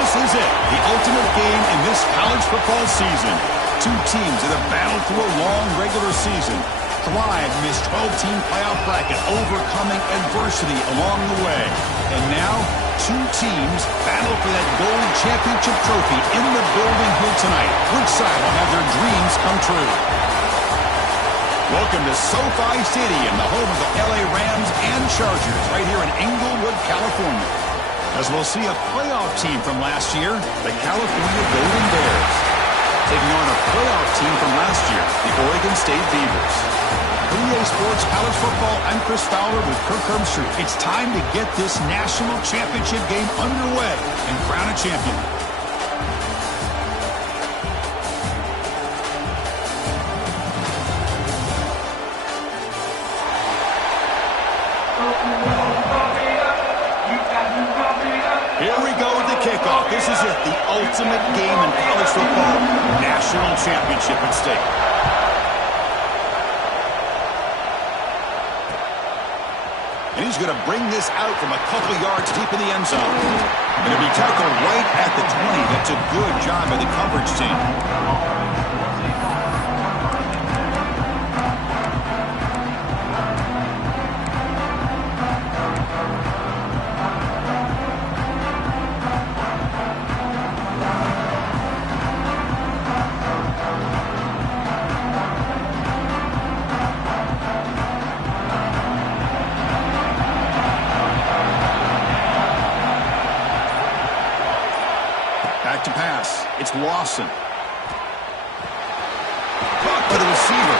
This is it, the ultimate game in this college football season. Two teams that have battled through a long regular season, thrived in this 12-team playoff bracket, overcoming adversity along the way. And now, two teams battle for that gold championship trophy in the building here tonight. Which side will have their dreams come true? Welcome to SoFi Stadium, the home of the LA Rams and Chargers, right here in Inglewood, California. As we'll see a playoff team from last year, the California Golden Bears, taking on a playoff team from last year, the Oregon State Beavers. For EA Sports College Football, I'm Chris Fowler with Kirk Herbstreit. It's time to get this national championship game underway and crown a champion. Here we go with the kickoff. This is it, the ultimate game in college football. National championship at stake. And he's going to bring this out from a couple yards deep in the end zone. Going to be tackled right at the 20. That's a good job by the coverage team. Back to pass. It's Lawson. Caught by the receiver.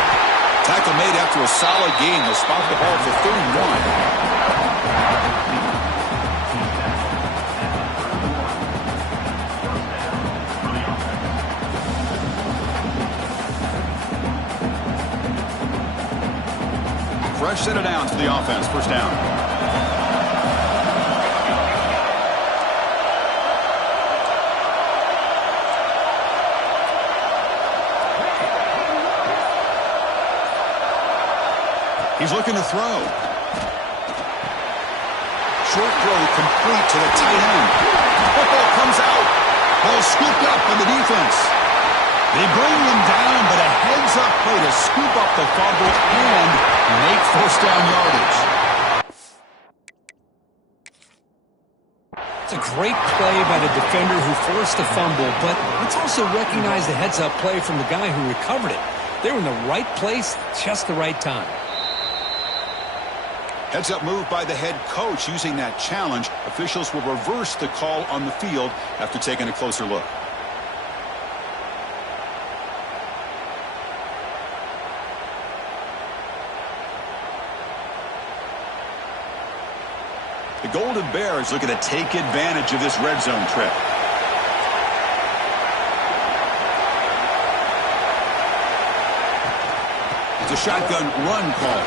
Tackle made after a solid gain. They'll spot the ball for 31. Fresh set of downs for the offense. First down. He's looking to throw. Short throw complete to the tight end. Football comes out. Ball scooped up on the defense. They bring him down, but a heads-up play to scoop up the fumble and make first down yardage. It's a great play by the defender who forced the fumble, but let's also recognize the heads-up play from the guy who recovered it. They were in the right place, just the right time. Heads-up move by the head coach using that challenge. Officials will reverse the call on the field after taking a closer look. The Golden Bears looking to take advantage of this red zone trip. It's a shotgun run call.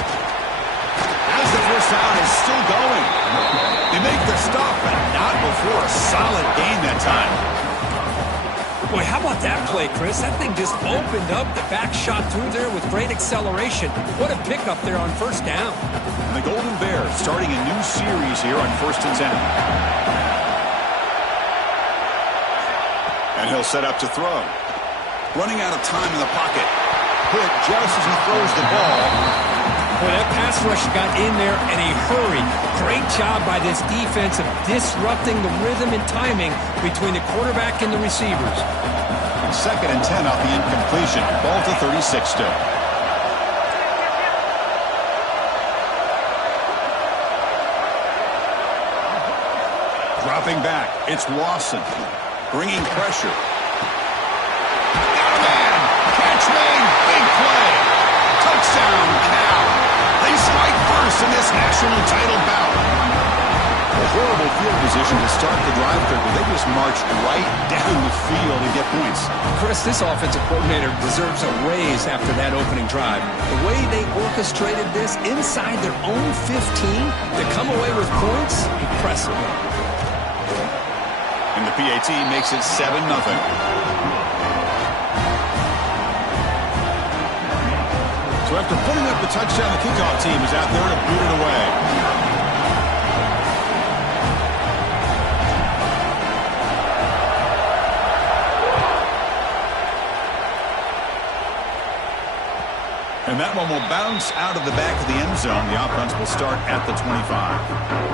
As the first down is still going. They make the stop, but not before a solid gain that time. Boy, how about that play, Chris? That thing just opened up. The back shot through there with great acceleration. What a pickup there on first down. And the Golden Bears starting a new series here on 1st and 10. And he'll set up to throw. Running out of time in the pocket. Hit just as he throws the ball. Boy, that pass rush got in there in a hurry. Great job by this defense of disrupting the rhythm and timing between the quarterback and the receivers. 2nd and 10 off the incompletion. Ball to 36 still. Dropping back, it's Lawson. Bringing pressure. Got a man! Catch made! Big play! Touchdown, Cal! They strike first in this national title bout. A horrible field position to start the drive, but they just marched right down the field and get points. Chris, this offensive coordinator deserves a raise after that opening drive. The way they orchestrated this inside their own 15 to come away with points, impressive. And the PAT makes it 7-0. So after putting up the touchdown, the kickoff team is out there to boot it away. And that one will bounce out of the back of the end zone. The offense will start at the 25.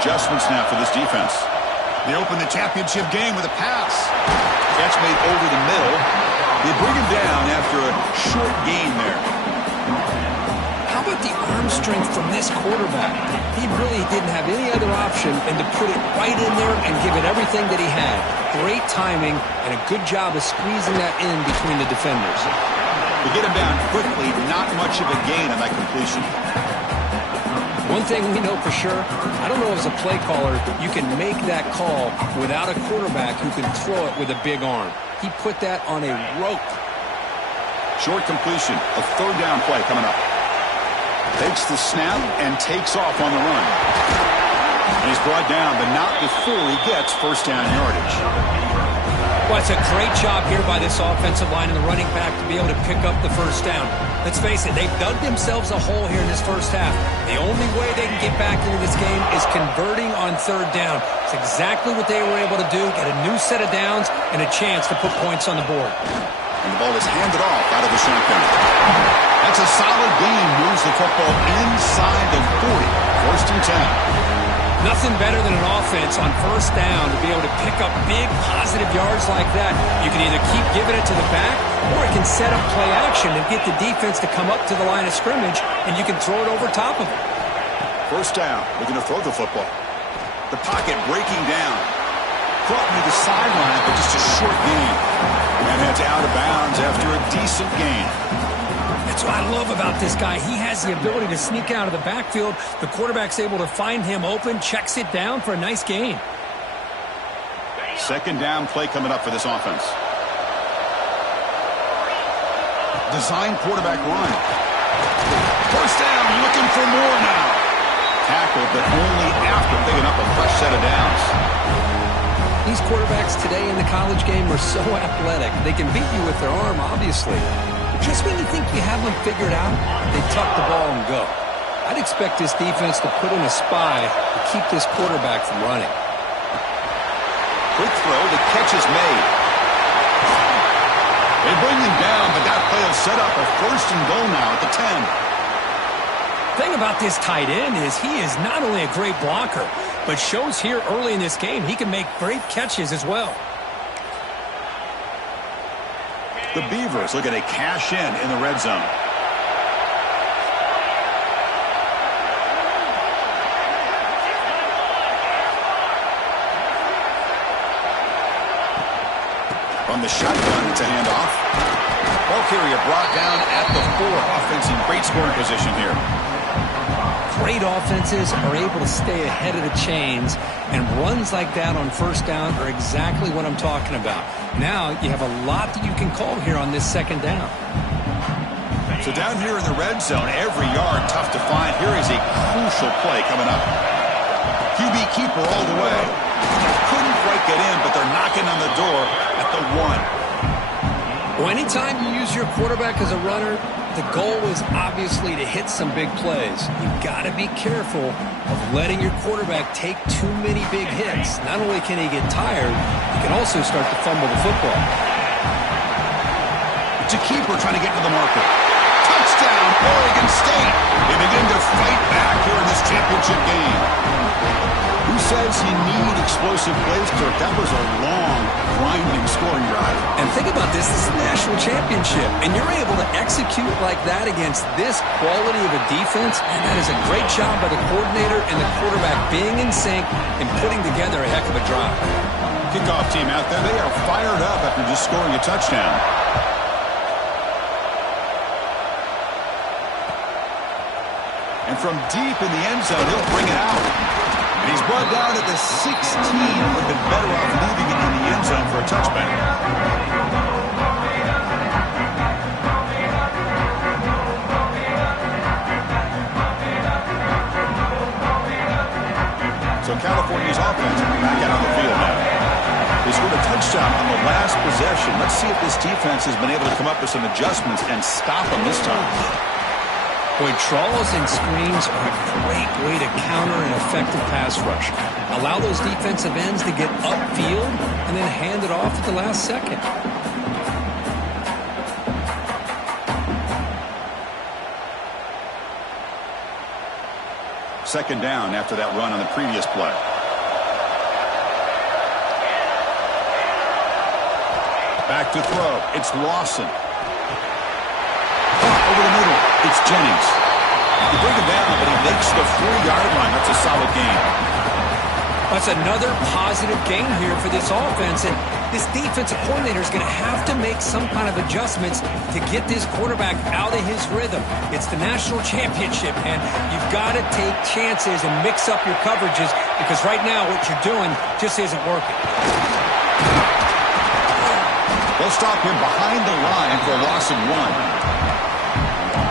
Adjustments now for this defense. They open the championship game with a pass. Catch made over the middle. They bring him down after a short gain there. How about the arm strength from this quarterback? He really didn't have any other option than to put it right in there and give it everything that he had. Great timing and a good job of squeezing that in between the defenders. They get him down quickly. Not much of a gain on that completion. One thing we know for sure, I don't know as a play caller, you can make that call without a quarterback who can throw it with a big arm. He put that on a rope. Short completion, a third down play coming up. Takes the snap and takes off on the run. And he's brought down, but not before he gets first down yardage. Well, it's a great job here by this offensive line and the running back to be able to pick up the first down. Let's face it, they've dug themselves a hole here in this first half. The only way they can get back into this game is converting on third down. It's exactly what they were able to do, get a new set of downs and a chance to put points on the board. And the ball is handed off out of the shotgun. That's a solid gain, moves the football inside the 40. First and 10. Nothing better than an offense on first down to be able to pick up big positive yards like that. You can either keep giving it to the back, or it can set up play action and get the defense to come up to the line of scrimmage, and you can throw it over top of it. First down, looking to throw the football. The pocket breaking down. Caught near the sideline, but just a short gain. And heads out of bounds after a decent gain. That's what I love about this guy. He has the ability to sneak out of the backfield. The quarterback's able to find him open, checks it down for a nice gain. Second down play coming up for this offense. Design quarterback run. First down, looking for more now. Tackle, but only after picking up a fresh set of downs. These quarterbacks today in the college game are so athletic. They can beat you with their arm, obviously. Just when you think you have them figured out, they tuck the ball and go. I'd expect this defense to put in a spy to keep this quarterback from running. Quick throw, the catch is made. They bring him down, but that play will set up a first and goal now at the 10. The thing about this tight end is he is not only a great blocker, but shows here early in this game he can make great catches as well. The Beavers looking to cash in the red zone. From the shotgun, it's a handoff. Ball carrier brought down at the 4. Offense in great scoring position here. Great offenses are able to stay ahead of the chains, and runs like that on first down are exactly what I'm talking about. Now you have a lot that you can call here on this second down. So down here in the red zone, every yard tough to find. Here is a crucial play coming up. QB keeper all the way. Couldn't quite get in, but they're knocking on the door at the 1. Well, anytime you use your quarterback as a runner, the goal is obviously to hit some big plays. You've got to be careful of letting your quarterback take too many big hits. Not only can he get tired, he can also start to fumble the football. It's a keeper trying to get to the marker. Touchdown, Oregon State. They begin to fight back here in this championship game. Who says you need explosive plays, Kirk? That was a long, grinding scoring drive. And think about this. This is a national championship, and you're able to execute like that against this quality of a defense, and that is a great job by the coordinator and the quarterback being in sync and putting together a heck of a drive. Kickoff team out there, they are fired up after just scoring a touchdown. And from deep in the end zone, he'll bring it out. And he's brought down at the 16. Would have been better off leaving it in the end zone for a touchback. So see if this defense has been able to come up with some adjustments and stop them this time. Boy, draws and screens are a great way to counter an effective pass rush. Allow those defensive ends to get upfield and then hand it off at the last second. Second down after that run on the previous play. Back to throw. It's Lawson. Over the middle. It's Jennings. You bring him down, but he makes the 4-yard line. That's a solid gain. That's another positive gain here for this offense. And this defensive coordinator is going to have to make some kind of adjustments to get this quarterback out of his rhythm. It's the national championship, and you've got to take chances and mix up your coverages because right now what you're doing just isn't working. They'll stop him behind the line for a loss of 1.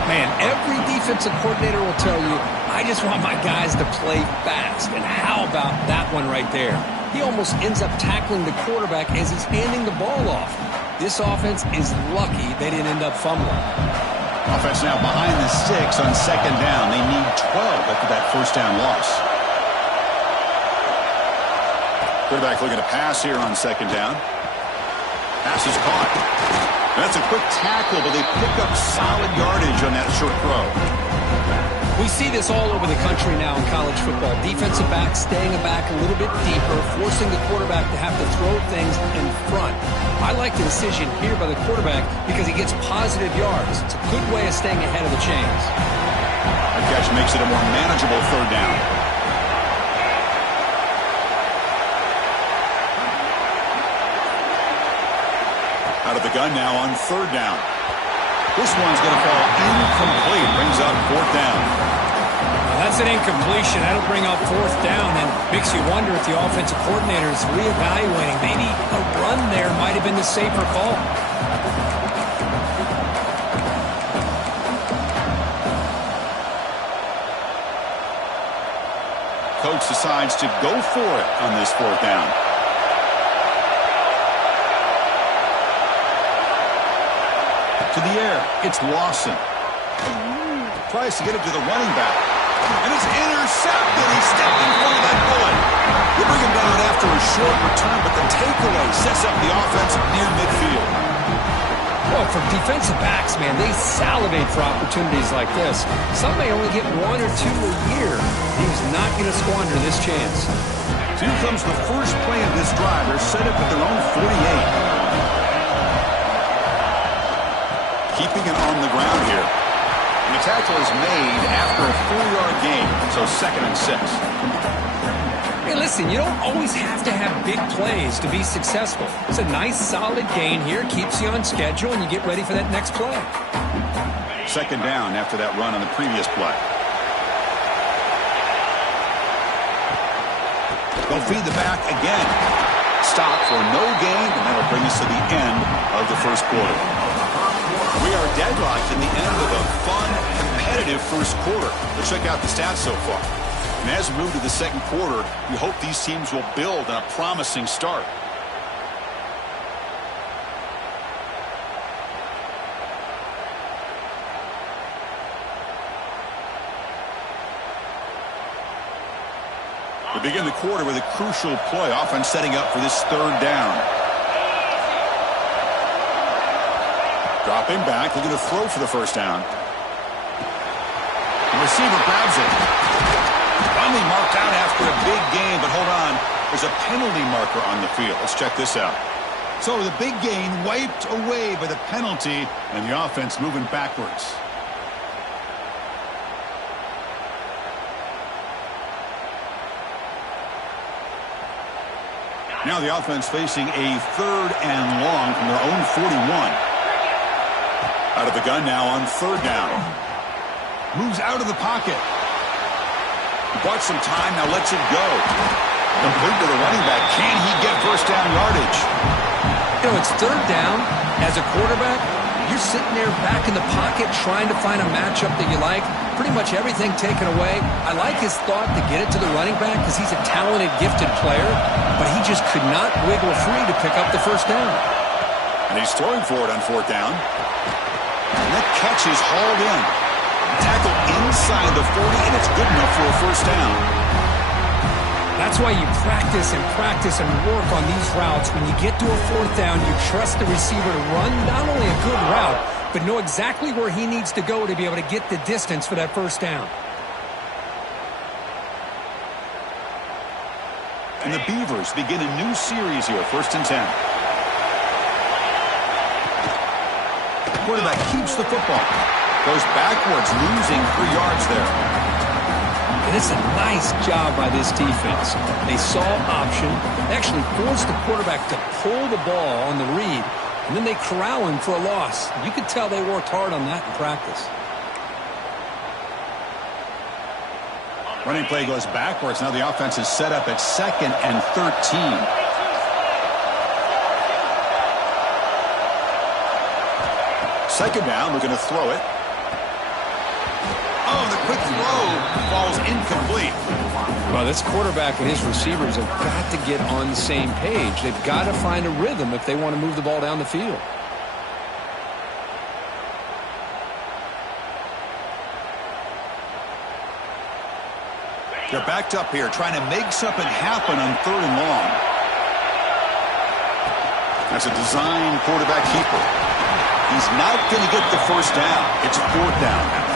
Man, every defensive coordinator will tell you, I just want my guys to play fast. And how about that one right there? He almost ends up tackling the quarterback as he's handing the ball off. This offense is lucky they didn't end up fumbling. Offense now behind the 6 on second down. They need 12 after that first down loss. Quarterback looking to pass here on second down. Pass is caught. That's a quick tackle, but they pick up solid yardage on that short throw. We see this all over the country now in college football. Defensive backs staying back a little bit deeper, forcing the quarterback to have to throw things in front. I like the decision here by the quarterback because he gets positive yards. It's a good way of staying ahead of the chains. That catch makes it a more manageable third down. Out of the gun now on third down. This one's going to fall incomplete. Brings up fourth down. That's an incompletion. That'll bring up fourth down and makes you wonder if the offensive coordinator is reevaluating. Maybe a run there might have been the safer call. Coach decides to go for it on this fourth down. To the air, it's Lawson. Tries to get it to the running back. And it's intercepted. He stepped in front of that bullet. They bring him down after a short return, but the takeaway sets up the offense near midfield. Well, for defensive backs, man, they salivate for opportunities like this. Some may only get 1 or 2 a year. He's not going to squander this chance. So here comes the first play of this drive. They're set up at their own 48. Keeping it on the ground here. And the tackle is made after a 4-yard gain, so 2nd and 6. Hey, listen, you don't always have to have big plays to be successful. It's a nice, solid gain here, keeps you on schedule, and you get ready for that next play. Second down after that run on the previous play. They'll feed the back again. Stop for no gain, and that'll bring us to the end of the first quarter. We are deadlocked at the end of a fun, competitive first quarter. Let's check out the stats so far. And as we move to the second quarter, we hope these teams will build on a promising start. We begin the quarter with a crucial play, often setting up for this third down. Dropping back, looking to throw for the first down. The receiver grabs it. Finally marked out after a big gain, but hold on. There's a penalty marker on the field. Let's check this out. So the big gain wiped away by the penalty, and the offense moving backwards. Now the offense facing a third and long from their own 41. Out of the gun now on third down. Moves out of the pocket. Bought some time, now lets it go. Complete to the running back. Can he get first down yardage? You know, it's third down. As a quarterback, you're sitting there back in the pocket trying to find a matchup that you like. Pretty much everything taken away. I like his thought to get it to the running back because he's a talented, gifted player, but he just could not wiggle free to pick up the first down. And he's throwing for it on 4th down. And that catch is hauled in. Tackle inside the 40, and it's good enough for a 1st down. That's why you practice and work on these routes. When you get to a 4th down, you trust the receiver to run not only a good route, but know exactly where he needs to go to be able to get the distance for that 1st down. And the Beavers begin a new series here, 1st and 10. Quarterback keeps the football. Goes backwards, losing 3 yards there. And it's a nice job by this defense. They saw option, actually forced the quarterback to pull the ball on the read, and then they corral him for a loss. You could tell they worked hard on that in practice. Running play goes backwards. Now the offense is set up at 2nd and 13. Second down, we're going to throw it. Oh, the quick throw falls incomplete. Well, this quarterback and his receivers have got to get on the same page. They've got to find a rhythm if they want to move the ball down the field. They're backed up here, trying to make something happen on 3rd and long. That's a design quarterback keeper. He's not going to get the 1st down. It's 4th down now.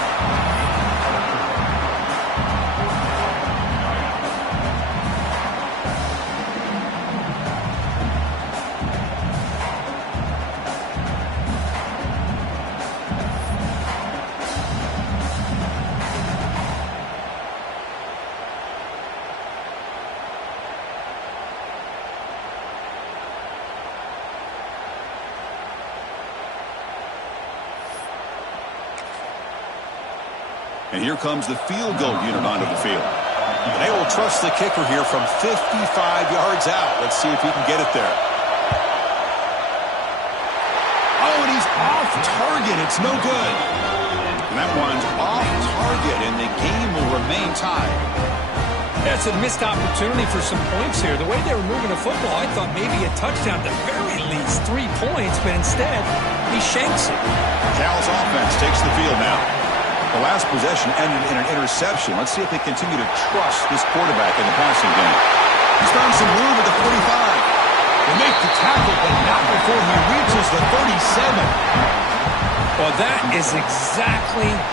And here comes the field goal unit onto the field. And they will trust the kicker here from 55 yards out. Let's see if he can get it there. Oh, and he's off target. It's no good. And that one's off target, and the game will remain tied. That's a missed opportunity for some points here. The way they were moving the football, I thought maybe a touchdown, at the very least 3 points, but instead, he shanks it. Cal's offense takes the field now. The last possession ended in an interception. Let's see if they continue to trust this quarterback in the passing game. He's found some room at the 45. They make the tackle, but not before he reaches the 37. Well, that is exactly